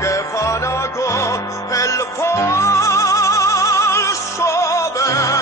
che fanago e il falso ver.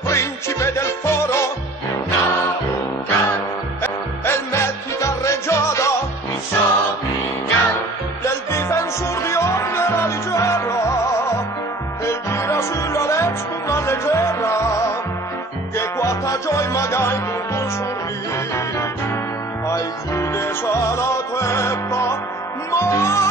Principe del foro, e il metrica reggiada, del difensor di ordine leggera, e gira sulla legge una leggera, che quatta gioi magai con sorriso, ai chiude sa la teppa, ma